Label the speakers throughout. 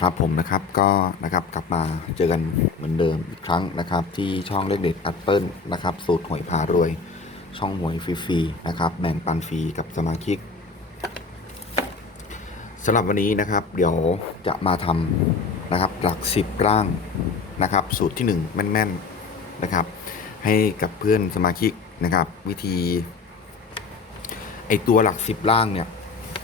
Speaker 1: ครับผมนะครับก็นะครับกลับมาเจอกันเหมือนเดิมอีกครั้งนะครับ ที่ช่องเลขเด็ดแอปเปิลนะครับสูตรหวยพารวย ช่องหวยฟรีๆนะครับแบ่งปันฟรีกับสมาชิกสำหรับวันนี้นะครับ เดี๋ยวจะมาทำนะครับหลักสิบร่างนะครับ สูตรที่หนึ่งแม่นๆนะครับ ให้กับเพื่อนสมาชิกนะครับ วิธีไอตัวหลักสิบล่างเนี่ย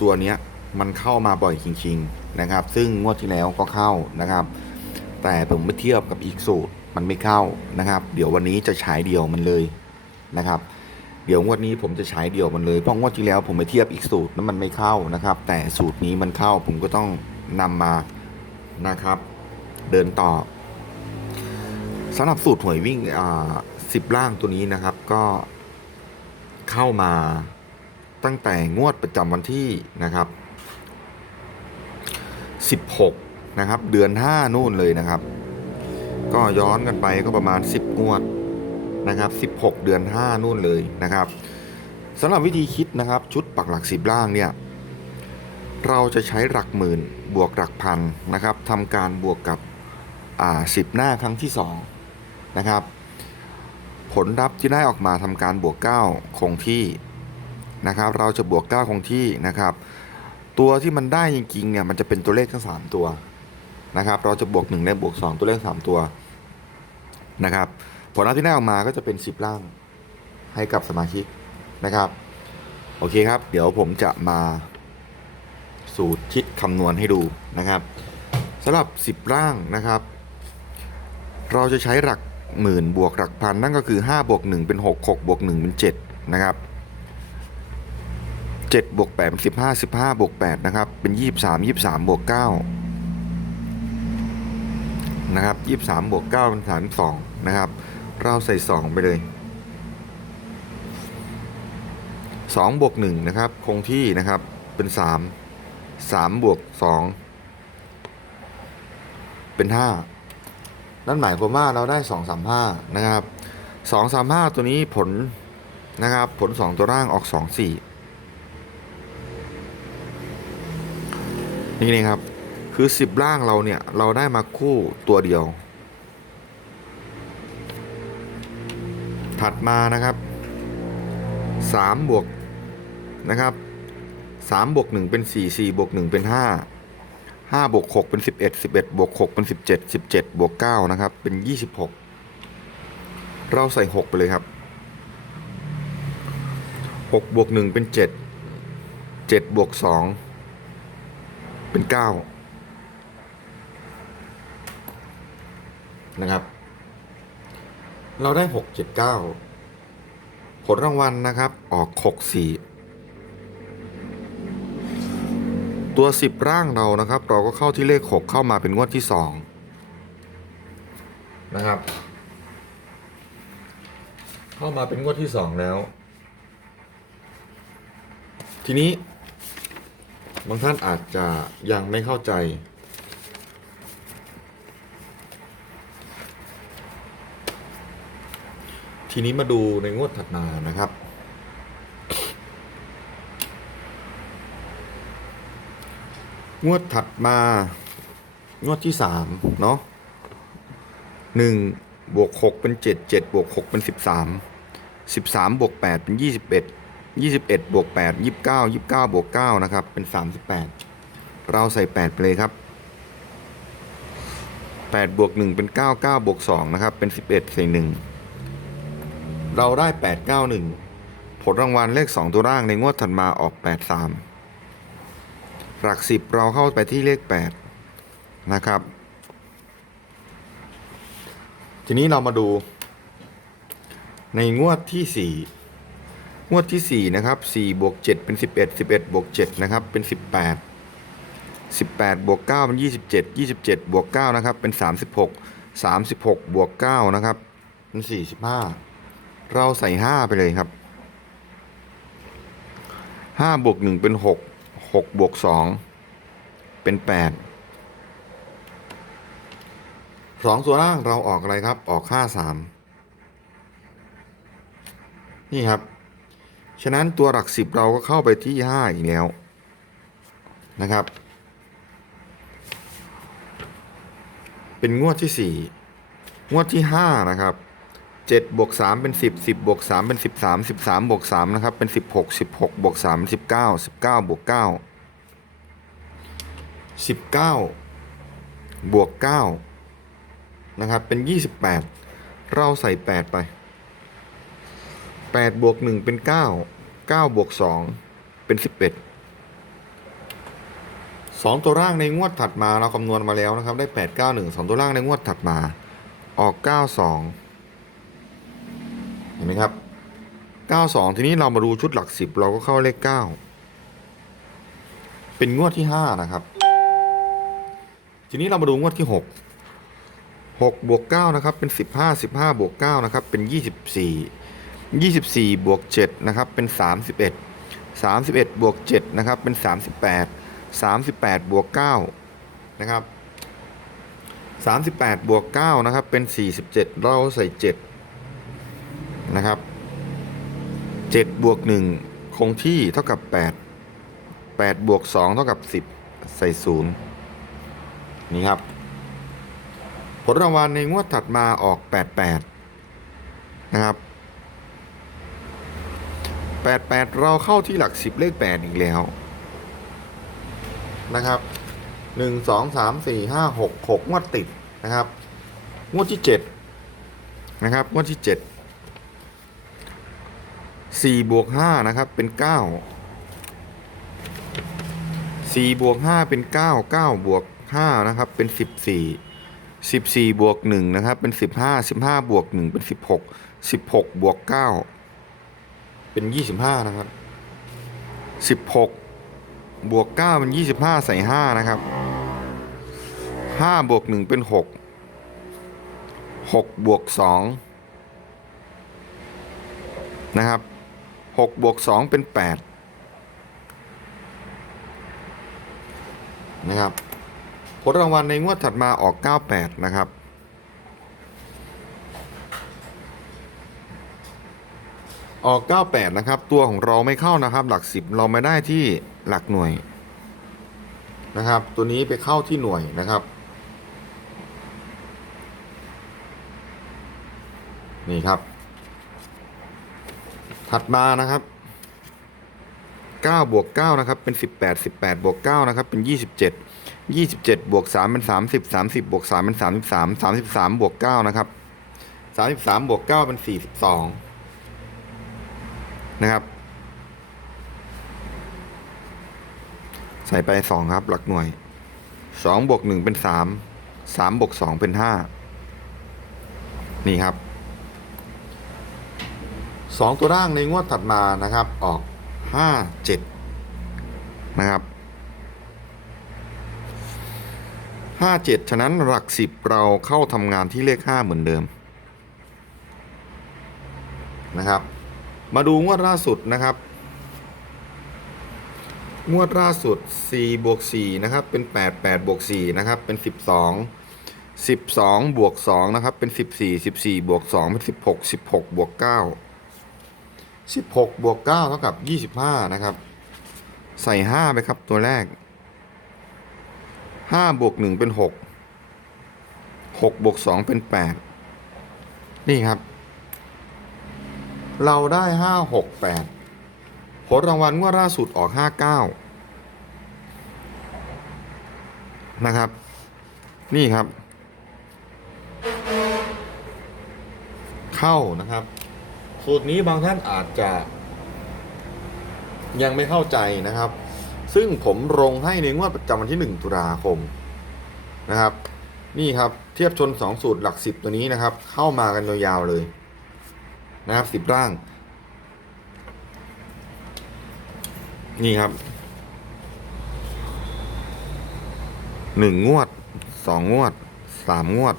Speaker 1: ตัวเนี้ย มันเข้ามาบ่อยจริงๆนะครับ ซึ่งงวดที่แล้วก็เข้านะครับ แต่ผมไปเทียบกับอีกสูตรมันไม่เข้านะครับ เดี๋ยววันนี้จะฉายเดี่ยวมันเลยนะครับ เดี๋ยวงวดนี้ผมจะฉายเดี่ยวมันเลยเพราะงวดที่แล้วผมไปเทียบอีกสูตรนั้นมันไม่เข้านะครับ แต่สูตรนี้มันเข้าผมก็ต้องนำมานะครับ เดินต่อสำหรับสูตรหวยวิ่งอ่าสิบล่างตัวนี้นะครับก็เข้ามาตั้งแต่งวดประจำวันที่นะครับ 16 นะครับ เดือน 5 นู่นเลยนะครับ ก็ย้อนกันไปก็ประมาณ 10 งวดนะครับ 16 เดือน 5 นู่นเลยนะครับสำหรับวิธีคิดนะครับ ชุดปักหลัก 10 ล่างเนี่ย เราจะใช้หลักหมื่นบวกหลักพันนะครับทำการบวกกับอ่า10 หน้าครั้งที่ 2 นะครับ ผลลัพธ์ที่ได้ออกมาทำการบวก 9 คงที่นะครับ เราจะบวก 9 คงที่นะครับ ตัวที่มันได้จริงๆเนี่ยมันจะเป็นตัวเลขทั้ง3ตัวนะครับ เราจะบวก1และบวก2ตัวเลข3ตัวนะครับ ผลลัพธ์ที่ได้ออกมาก็จะเป็น10ล่างให้กับสมาชิกนะครับ โอเคครับ เดี๋ยวผมจะมาสูตรคิดคำนวณให้ดูนะครับสำหรับ 10ล่างนะครับ เราจะใช้หลักหมื่นบวกหลักพันนั่นก็คือ 5 บวก 1 เป็น 6 6 บวก 1 เป็น 7 นะครับ 7บวก8เป็น15 15บวก8นะครับ เป็น 23 23บวก9นะครับ23บวก9เป็น32นะครับ เราใส่ 2 ไปเลย 2 บวก1นะครับ คงที่นะครับ เป็น 3 3บวก2เป็น 5 นั่นหมายความว่าเราได้ 2 3 5 นะครับ 2 3 5 ตัวนี้ผลนะครับ ผล 2 ตัวร่างออก 2 4 นี่นี่ครับ คือ10ล่างเราเนี่ย เราได้มาคู่ตัวเดียว ถัดมานะครับ3บวกนะครับ3บวก1เป็น4 4บวก1เป็น5 5บวก6เป็น11 11บวก6เป็น17 17บวก9นะครับ เป็น26เราใส่6ไปเลยครับ6บวก1เป็น7 7บวก2 เป็น9นะครับ เราได้6 7 9ผลรางวัลนะครับออก6 4ตัว10ร่างเรานะครับ เราก็เข้าที่เลข6เข้ามาเป็นงวดที่2นะครับ เข้ามาเป็นงวดที่2แล้ว ทีนี้ บางท่านอาจจะยังไม่เข้าใจ ทีนี้มาดูในงวดถัดมานะครับ งวดถัดมางวดที่สามเนาะหนึ่งบวกหกเป็นเจ็ดเจ็ดบวกหกเป็นสิบสามสิบสามบวกแปดเป็นยี่สิบเอ็ด ยี่สิบเอ็ดบวกแปดยี่สิบเก้ายี่สิบเก้าบวกเก้านะครับ เป็นสามสิบแปดเราใส่แปดไปเลยครับแปดบวกหนึ่งเป็นเก้าเก้าบวกสองนะครับ เป็นสิบเอ็ดใส่หนึ่งเราได้ 891 ผลรางวัลเลข 2 ตัวร่างในงวดถัดมาออก 83 หลัก 10 เราเข้าไปที่เลข 8 นะครับ ทีนี้เรามาดูในงวดที่ 4 งวดที่ 4 นะครับ4บวก7เป็น 11 11บวก7นะครับเป็น 18 18บวก9เป็น 27 27บวก9นะครับเป็น 36 36บวก9นะครับเป็น 45 เราใส่ห้าไปเลยครับห้าบวกหนึ่งเป็นหกหกบวกสองเป็นแปดสองตัวล่างเราออกอะไรครับออกห้าสามนี่ครับ ฉะนั้นตัวหลักสิบเราก็เข้าไปที่ห้าอีกแล้วนะครับ เป็นงวดที่สี่งวดที่ห้านะครับเจ็ดบวกสามเป็นสิบสิบบวกสามเป็นสิบสามสิบสามบวกสามนะครับเป็นสิบหกสิบหกบวกสามสิบเก้าสิบเก้าบวกเก้าสิบเก้าบวกเก้านะครับเป็นยี่สิบแปดเราใส่แปดไป แปดบวกหนึ่งเป็นเก้าเก้าบวกสองเป็นสิบเอ็ดสองตัวร่างในงวดถัดมาเราคำนวณมาแล้วนะครับ ได้แปดเก้าหนึ่งสองตัวร่างในงวดถัดมา ออกเก้าสองเห็นไหมครับเก้าสองทีนี้เรามาดูชุดหลักสิบเราก็เข้าเลขเก้าเป็นงวดที่ห้านะครับ ทีนี้เรามาดูงวดที่หกหกบวกเก้านะครับเป็นสิบห้าสิบห้าบวกเก้านะครับเป็นยี่ สิบสี่ยี่สิบสี่บวกเจ็ดนะครับเป็นสามสิบเอ็ดสามสิบเอ็ดบวกเจ็ดนะครับเป็นสามสิบแปด38บวก9นะครับ38บวก9นะครับเป็น 47 เราใส่7นะครับ7บวก1คงที่เท่ากับ 8 8บวก2เท่ากับ 10 ใส่0นี่ครับ ผลรางวัลในงวดถัดมาออก 88นะครับ 88 เราเข้าที่หลัก 10 เลข 8 อีกแล้ว นะครับหนึ่งสองสามสี่ห้าหกหกงวดติดนะครับ งวดที่เจ็ดนะครับ งวดที่เจ็ดสี่บวกห้านะครับ เป็นเก้าสี่บวกห้าเป็นเก้าเก้าบวกห้านะครับ เป็นสิบสี่สิบสี่บวกหนึ่งนะครับ เป็นสิบห้าสิบห้าบวกหนึ่งเป็นสิบหกสิบหกบวกเก้า เป็นยี่สิบห้านะครับสิบหกบวกเก้าเป็นยี่สิบห้าใส่ห้านะครับห้าบวกหนึ่งเป็นหกหกบวกสองนะครับหกบวกสองเป็นแปดนะครับผลรางวัลในงวดถัดมาออกเก้าแปดนะครับ ออก 98 นะครับ ตัวของเราไม่เข้านะครับ หลัก 10 เราไม่ได้ที่หลักหน่วยนะครับ ตัวนี้ไปเข้าที่หน่วยนะครับ นี่ครับ ถัดมานะครับ9บวก9นะครับ เป็น 18 18บวก9นะครับ เป็น 27 27 บวก 3 เป็น 30 30 บวก 3 เป็น 33 33 บวก 9 นะครับ 33 บวก 9 เป็น 42 นะครับ ใส่ไปสองครับ หลักหน่วยสองบวกหนึ่งเป็นสามสามบวกสองเป็นห้านี่ครับสองตัวร่างในงวดถัดมานะครับ ออกห้าเจ็ดนะครับห้าเจ็ดฉะนั้นหลักสิบเราเข้าทำงานที่เลขห้าเหมือนเดิมนะครับ มาดูงวดล่าสุดนะครับ งวดล่าสุด4บวก4นะครับ เป็น 8 8บวก4นะครับ เป็น 12 12บวก2นะครับ เป็น 14 14บวก2เป็น 16 16บวก9 16บวก9เท่ากับ 25 นะครับ ใส่ 5 ไปครับตัวแรก 5บวก1เป็น 6 6บวก2เป็น 8 นี่ครับ เราได้ห้าหกแปดผลรางวัลงวดล่าสุดออกห้าเก้านะครับ นี่ครับ เข้านะครับ สูตรนี้บางท่านอาจจะยังไม่เข้าใจนะครับ ซึ่งผมลงให้ในงวดประจำวันที่ 1 ตุลาคมนะครับ นี่ครับเทียบชน 2 สูตรหลัก 10 ตัวนี้นะครับ เข้ามากันยาวๆเลย นะครับสิบร่าง นี่ครับหนึ่งงวดสองงวดสามงวด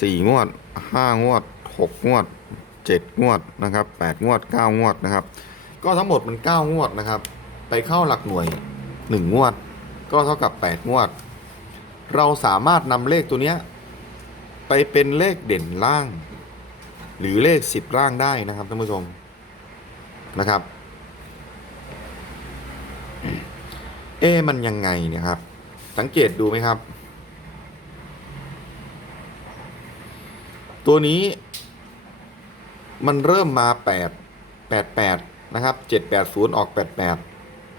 Speaker 1: สี่งวดห้างวดหกงวดเจ็ดงวดนะครับแปดงวดเก้างวดนะครับ ก็ทั้งหมดมันเก้างวดนะครับ ไปเข้าหลักหน่วยหนึ่งงวด ก็เท่ากับแปดงวด เราสามารถนำเลขตัวเนี้ยไปเป็นเลขเด่นล่าง หรือเลขสิบร่างได้นะครับท่านผู้ชมนะครับ เอ๊มันยังไงเนี่ยครับ สังเกตดูไหมครับ ตัวนี้ มันเริ่มมาแปดแปดแปดนะครับเจ็ดแปดศูนย์ออกแปดแปด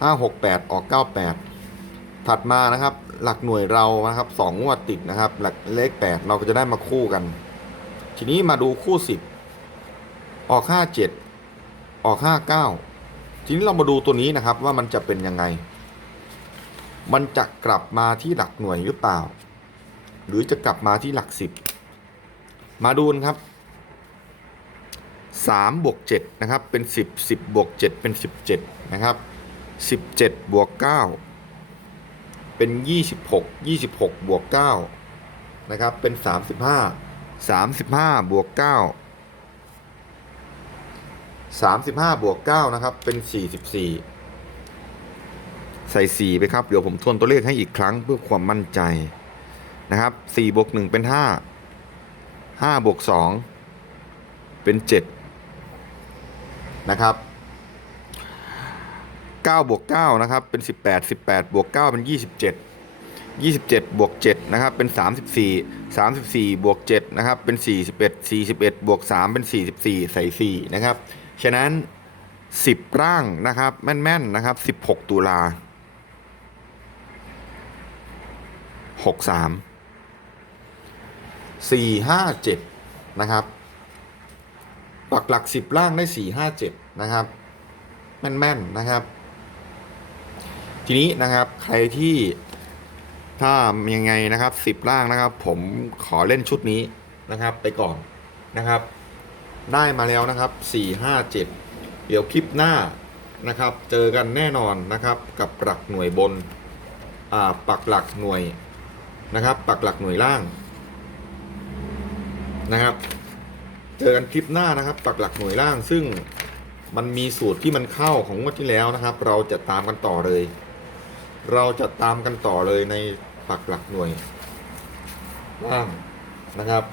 Speaker 1: ห้าหกแปดออกเก้าแปดถัดมานะครับ หลักหน่วยเรานะครับสองงวดติดนะครับ หลักเลขแปดเราก็จะได้มาคู่กัน ทีนี้มาดูคู่สิบออกห้าเจ็ดออกห้าเก้าทีนี้เรามาดูตัวนี้นะครับว่ามันจะเป็นยังไง มันจะกลับมาที่หลักหน่วยหรือเปล่า หรือจะกลับมาที่หลักสิบมาดูนะครับสามบวกเจ็ดนะครับ เป็นสิบสิบบวกเจ็ดเป็นสิบเจ็ดนะครับสิบเจ็ดบวกเก้าเป็นยี่สิบหกยี่สิบหกบวกเก้านะครับ เป็นสามสิบห้า สามสิบห้าบวกเก้าสามสิบห้าบวกเก้านะครับ เป็นสี่สิบสี่ใส่สี่ไปครับ เดี๋ยวผมทวนตัวเลขให้อีกครั้งเพื่อความมั่นใจนะครับสี่บวกหนึ่งเป็นห้าห้าบวกสองเป็นเจ็ดนะครับ9บวก9นะครับ เป็น 18 18บวก9เป็น 27 27บวก7นะครับเป็น 34 34 บวก7นะครับเป็น 41 41 บวก 3 เป็น 44 ใส่4นะครับ ฉะนั้น 10 ร่างนะครับแม่นๆนะครับ 16 ตุลา 63 457นะครับปักหลักสิบล่างได้สี่ห้าเจ็ดนะครับแม่นๆนะครับ ทีนี้นะครับใครที่ ถ้ายังไงนะครับสิบล่างนะครับ ผมขอเล่นชุดนี้นะครับ ไปก่อนนะครับ ได้มาแล้วนะครับสี่ห้าเจ็ดเดี๋ยวคลิปหน้านะครับ เจอกันแน่นอนนะครับกับปักหน่วยบนอ่าปักหลักหน่วยนะครับ ปักหลักหน่วยล่างนะครับ เจอกันคลิปหน้านะครับ ปักหลักหน่วยล่าง ซึ่งมันมีสูตรที่มันเข้าของงวดที่แล้วนะครับ เราจะตามกันต่อเลย เราจะตามกันต่อเลยใน ปักหลักหน่วยล่างนะครับ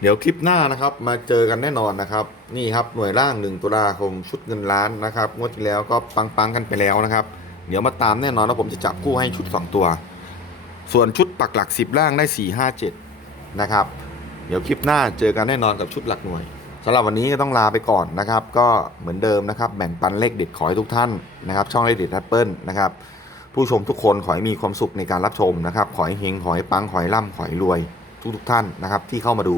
Speaker 1: เดี๋ยวคลิปหน้านะครับมาเจอกันแน่นอนนะครับ นี่ครับหน่วยล่าง 1 ตุลาคมชุดเงินล้านนะครับงวดที่แล้วก็ปังๆกันไปแล้วนะครับ เดี๋ยวมาตามแน่นอนแล้วผมจะจับคู่ให้ชุด 2 ตัว ส่วนชุดปักหลัก 10 ล่างได้ 4 5 7 นะครับ เดี๋ยวคลิปหน้าเจอกันแน่นอนกับชุดหลักหน่วย สำหรับวันนี้ก็ต้องลาไปก่อนนะครับ ก็เหมือนเดิมนะครับแบ่งปันเลขเด็ดขอให้ทุกท่านนะครับ ช่องเลขเด็ดแอปเปิลนะครับผู้ชมทุกคนขอให้มีความสุขในการรับชมนะครับ ขอให้เฮงขอให้ปังขอให้ร่ำขอให้รวยทุกทุกท่านนะครับ ที่เข้ามาดู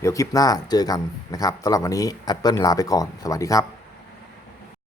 Speaker 1: เดี๋ยวคลิปหน้าเจอกันนะครับสำหรับวันนี้แอปเปิลลาไปก่อนสวัสดีครับ